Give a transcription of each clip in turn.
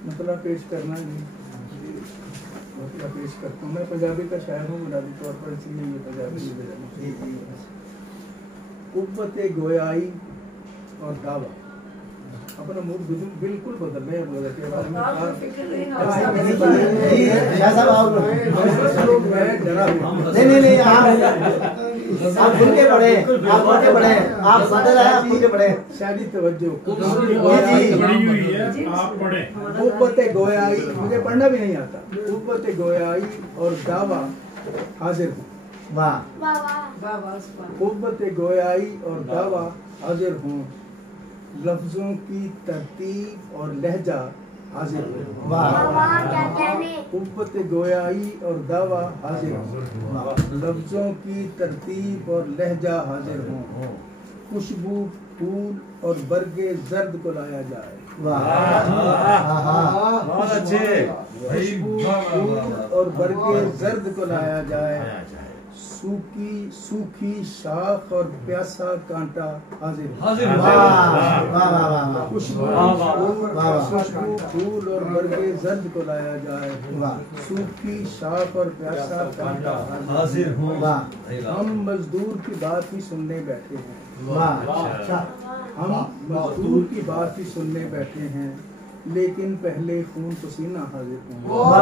मतलब पेश करना नहीं, मतलब पेश करता हूँ। मैं पंजाबी का शायर हूँ बुनियादी तौर पर, इसलिए ये पंजाबी कुव्वत गोयाई और दावा अपना मूड बिल्कुल बदल रहे हैं। नहीं आप खुल के पढ़े, आप खुल के पढ़े, आप बदल आए, आप खुल के पढ़े। शादी तवज्जो आप पढ़े। कुव्वत गोयाई, मुझे पढ़ना भी नहीं आता। कुव्वत गोयाई और दावा हाजिर हूँ। वाह कुव्वत गोयाई और दावा हाजिर हूँ, लफ्जों की तरतीब और लहजा हाजिर हूँ। कुव्वत गोयाई और दावा हाजिर हूँ, लफ्जों की तरतीब और लहजा हाजिर हूँ। खुशबू फूल और बरगे जर्द को लाया जाए। बहुत अच्छे। खुशबू फूल और बरगे जर्द को लाया जाए, सूखी सूखी शाख और प्यासा कांटा हाजिर। खुशबू फूल और बरगे जर्द को लाया जाए, सूखी शाख और प्यासा कांटा हाजिर हूँ। हम मजदूर की बात ही सुनने बैठे हैं। हम मजदूर की बात ही सुनने बैठे हैं, लेकिन पहले खून पसीना हाजिर हूँ। बहुत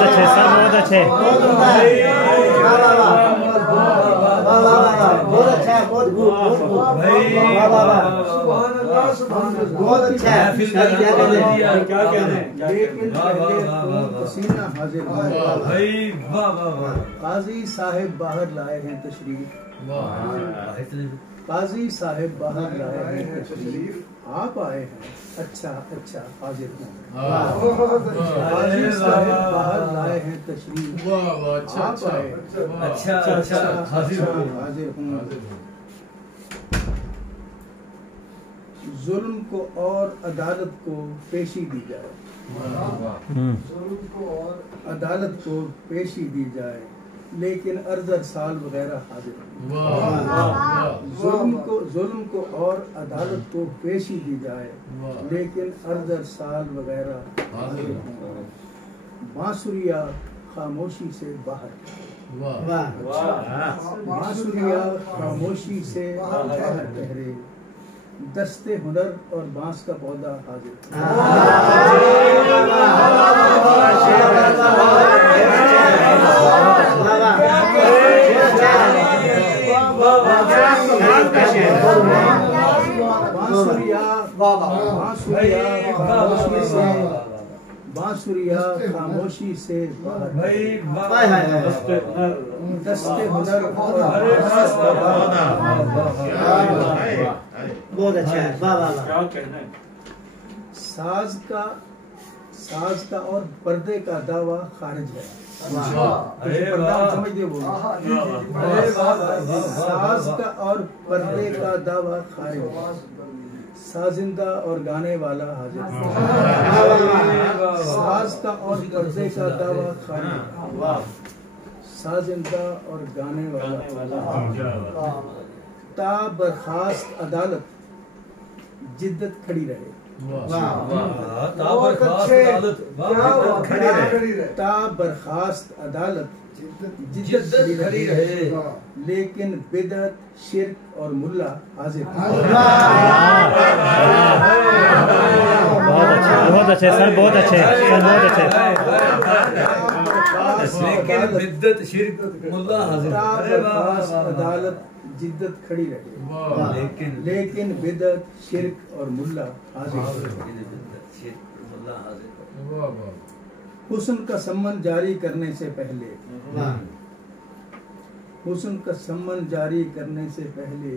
अच्छे सर, बहुत अच्छे। बहुत अच्छा है, बहुत अच्छा है। क्या कहते हैं, लेकिन पहले खून पसीना हाजिर हूँ। काजी साहिब बाहर लाए हैं तशरीफ। काजी साहिब बाहर लाए हैं तशरीफ, आप आए हैं अच्छा अच्छा हाजिर हूँ। काजी साहिब बाहर लाए हैं तशरीफ, आप आए अच्छा अच्छा हाजिर हूँ। जुल्म को और अदालत को पेशी दी जाए। जुल्म को और अदालत को पेशी दी जाए, लेकिन अर्जर साल वगैरह हाजिर। जुल्म को और अदालत को पेशी दी जाए, लेकिन अर्जर साल वगैरह हाजिर। बांसुरिया खामोशी से बाहर। बांसुरिया खामोशी से बाहर ठहरे, दस्ते हुनर और बांस का पौधा हाजिर। बांसुरिया खामोशी से दस्ते हुनर। बहुत अच्छा है, वाह वाह वाह। साज का और पर्दे का दावा खारिज है। समझ दे वो। साज का और पर्दे का दावा खारिज, साजिंदा और गाने वाला हाजिर। साज का और पर्दे का दावा खारिज, साजिंदा और गाने वाला। ता बर्खास्त अदालत जिद्दत खड़ी रहे। ता बर्खास्त अदालत जिद्दत खड़ी रहे, लेकिन बिदअत शिर्क और मुल्ला हाजिर। बहुत अच्छे सर, बहुत अच्छे सर, बहुत अच्छे। लेकिन बिदअत शिर्क मुल्ला हाजिर। अदालत जिद्दत खड़ी रहे, लेकिन बिदअत शिर्क और मुल्ला हाजिर। हुस्न का सम्मन जारी करने से पहले, हुस्न का सम्मन जारी करने से पहले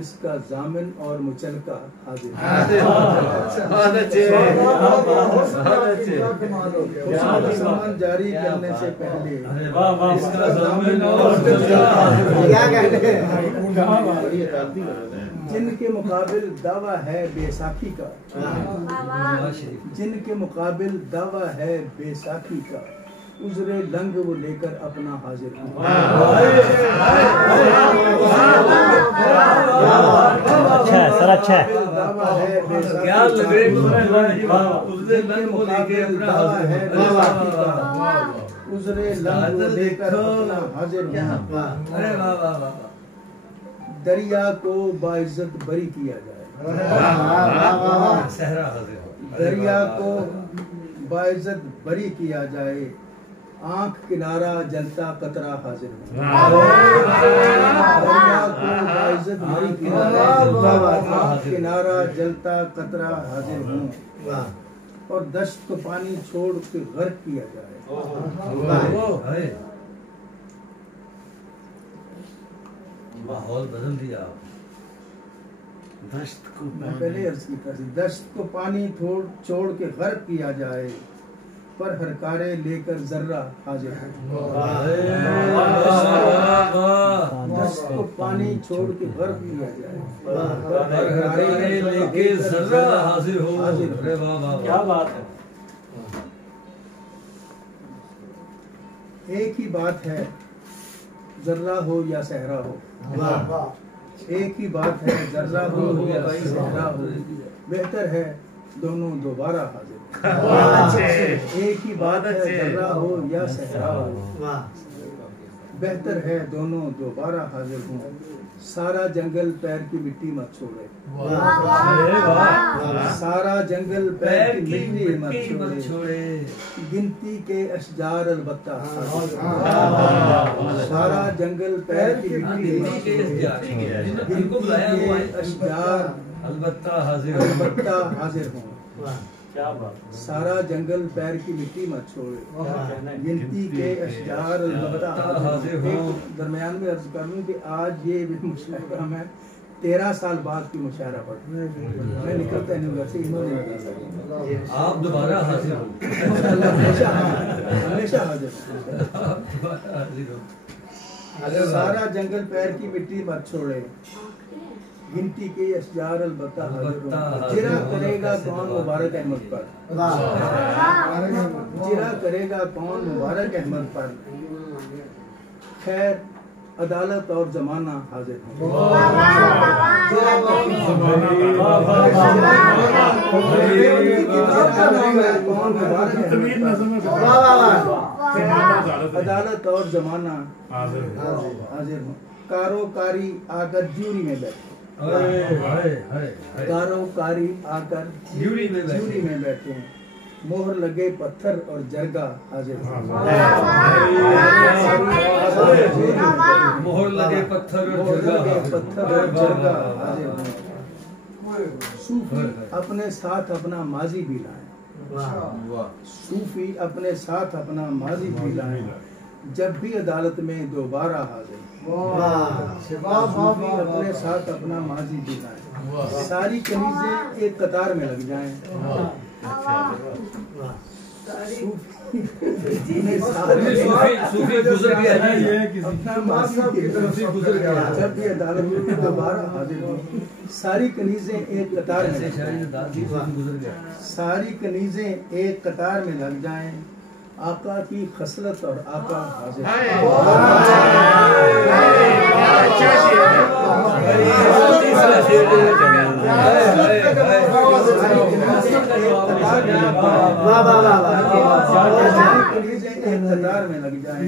इसका जामिन और मुचलका हाजिर। सम्मन जारी करने से पहले इसका जामिन और जिनके मुकाबिल दावा है बैसाखी का, जिनके मुकाबिल दावा है बैसाखी का, उजरे लंग वो लेकर अपना हाजिर हूँ। अच्छा है सर, अच्छा है। क्या लग रहे उजरे लंग वो लेकर अपना हाजिर हूँ। उजरे लंग वो लेकर अपना हाजिर हूँ। अरे वाह वाह वाह। दरिया को बाइज्जत बरी किया जाए। दरिया को बाइज्जत बरी किया जाए, आंख किनारा जलता कतरा हाजिर हूँ। दरिया को बाइज्जत बरी किया जाए, आंख किनारा जलता कतरा हाजिर हूँ। और दश्त को पानी छोड़ के गर्क किया जाए। माहौल बदल दिया। दश्त को मैं पहले अर्ज की था, दश्त को पानी छोड़ के गर्क किया जाए, पर हरकारे लेकर जर्रा हाजिर है। दश्त को पानी छोड़ के गर्क किया जाए, पर हरकारे लेकर जर्रा हाजिर हो। क्या बात है। एक ही बात है, जर्रा हो या सहरा हो। एक ही बात है, जर्रा हो या सहरा हो, बेहतर है दोनों दोबारा हाजिर। एक ही बात है, जर्रा हो या सहरा हो, बेहतर है दोनों दोबारा हाजिर हूँ। सारा जंगल पैर की मिट्टी मत छोड़े। सारा जंगल पैर की मिट्टी मत छोड़े, गिनती के अशजार अलबत्ता। सारा जंगल पैर की मिट्टी मत छोड़े, गिनती के अशजार अलबत्ता हाजिर हूँ। सारा जंगल पैर की मिट्टी मत छोड़े, गिनती के अशजार अलबत्ता हाजिर हूँ। दरमियान में अर्ज कर लूँ कि आज ये मुशायरा में 13 साल बाद की मुशायरा पढ़ मैं निकलता यूनिवर्सिटी। आप दोबारा हाजिर हो। हमेशा हाजिर। सारा जंगल पैर की मिट्टी मत छोड़े, गिनती के अशजार अलबत्ता जिरा करेगा कौन मुबारक अहमद पर। जिरा करेगा कौन मुबारक अहमद पर, खैर अदालत और जमाना हाजिर है। अदालत और जमाना हाजिर हो। कारोकारी आकर ज्यूरी में बैठे। कारोकारी आकर ज्यूरी में बैठे हैं, मोहर लगे पत्थर और जरगा हाजिर। मोहर लगे पत्थर और जरगा हाजिर। सूफी अपने साथ अपना माजी भी लाए। सूफी अपने साथ अपना माजी भी लाए, जब भी अदालत में दोबारा हाजिर। सूफी अपने साथ अपना माजी भी लाए, सारी कनीजें एक कतार में लग जाएं। सूफी गुजर गया जी, जब भी अदालत में दोबारा हाजिर हो, सारी कनीजें एक कतार में सारी कनीजें एक कतार में लग जाएं, आका की खसलत और आका हाजिर। कतार में लग जाए,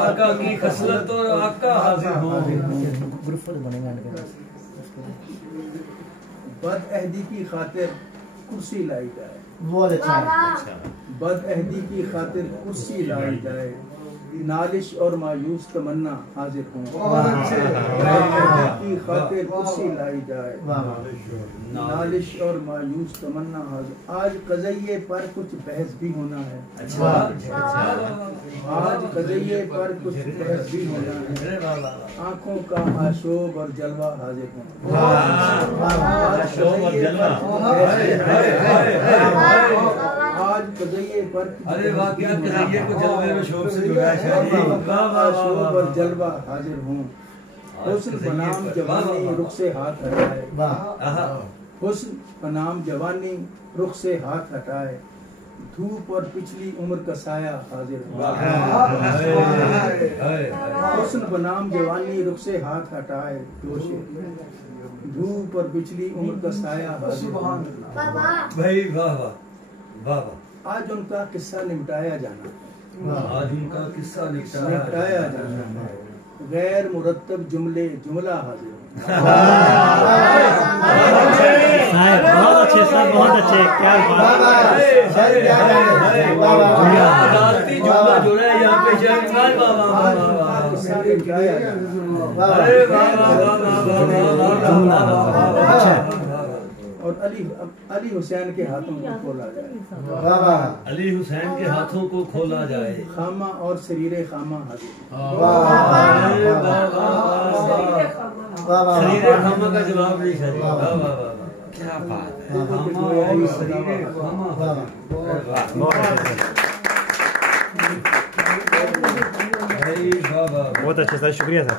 आका की खसलत और आका हाजिर हो। बदअहदी की खातिर कुर्सी लाई जाए। बदअहदी की खातिर कुर्सी लाई जाए, नालिश और मायूस तमन्ना हाजिर हूँ। की खातिर कुर्सी लाई जाए, नालिश और मायूस तमन्ना हाजिर। आज कज़इये पर कुछ बहस भी होना है। आज कज़इये पर कुछ बहस भी होना है, आँखों का आशोब और जलवा हाजिर हूँ। आज कज़इये पर अरे वाह, क्या कज़इये को जलवे में शोभ से जुड़ा है। शोभ और जलवा हाजिर हूँ। हुस्न बनाम जवानी रुख से हाथ हटाए। हुस्न बनाम जवानी रुख से हाथ हटाए, धूप और पिछली उम्र का साया हाजिर हुआ। हुस्न बनाम जवानी रुख से हाथ हटाए दोषी, धूप और पिछली उम्र का साया हाजिर हुआ। भाई वाह वाह वाह वाह। आज उनका किस्सा निपटाया जाना, आज उनका किस्सा निपटाया जाना, गैर मुरत्तब जुमला हाजिर। बहुत अच्छे सर, बहुत अच्छे, क्या बात अदालती जुमला जुड़ा है यहाँ पे। वाह वाह वाह वाह वाह। किस्सा निपटाया जाना। अरे वाह वाह वाह वाह वाह। और अली हुसैन के हाथों को खोला जाए, अली हुसैन के हाथों को खोला जाए। खामा और शरीरे खामा हाजिर। शरीरे खामा का जवाब नहीं शरीर। वाह वाह वाह, क्या बात है। खामा और शरीरे खामा। बहुत अच्छे सर, शुक्रिया सर।